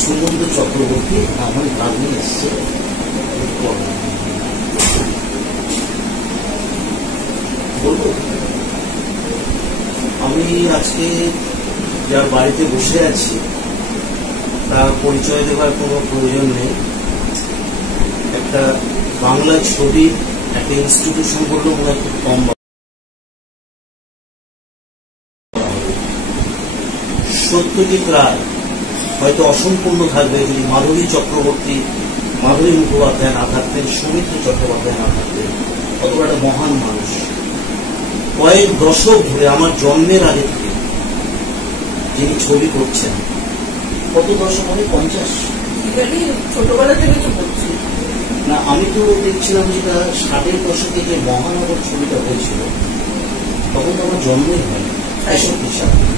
সুমন্ত চক্রবর্তী আমার ভাগ্নি এসছে। বলবো আমি আজকে যার বাড়িতে বসে আছি তার পরিচয় দেওয়ার কোনো প্রয়োজন নেই। একটা বাংলা ছবির একটা ইনস্টিটিউশন বললো মনে হয় খুব কম। সত্যজিৎ রায় হয়তো অসম্পূর্ণ থাকবে যদি মাধবী চক্রবর্তী, মাধবী মুখোপাধ্যায় না থাকতেন, সৌমিত্র চট্টোপাধ্যায় না থাকতেন। অথবা একটা মহান মানুষ কয়েক দশক ধরে আমার জন্মের আগে থেকে যিনি ছবি করছেন। কত দশক হবে? 50। ছোটবেলা থেকে তো করছি না, আমি তো দেখছিলাম যেটা 60-এর দশকে যে মহানগর ছবিটা হয়েছিল তখন তো আমার জন্মই হয় 65 সালে।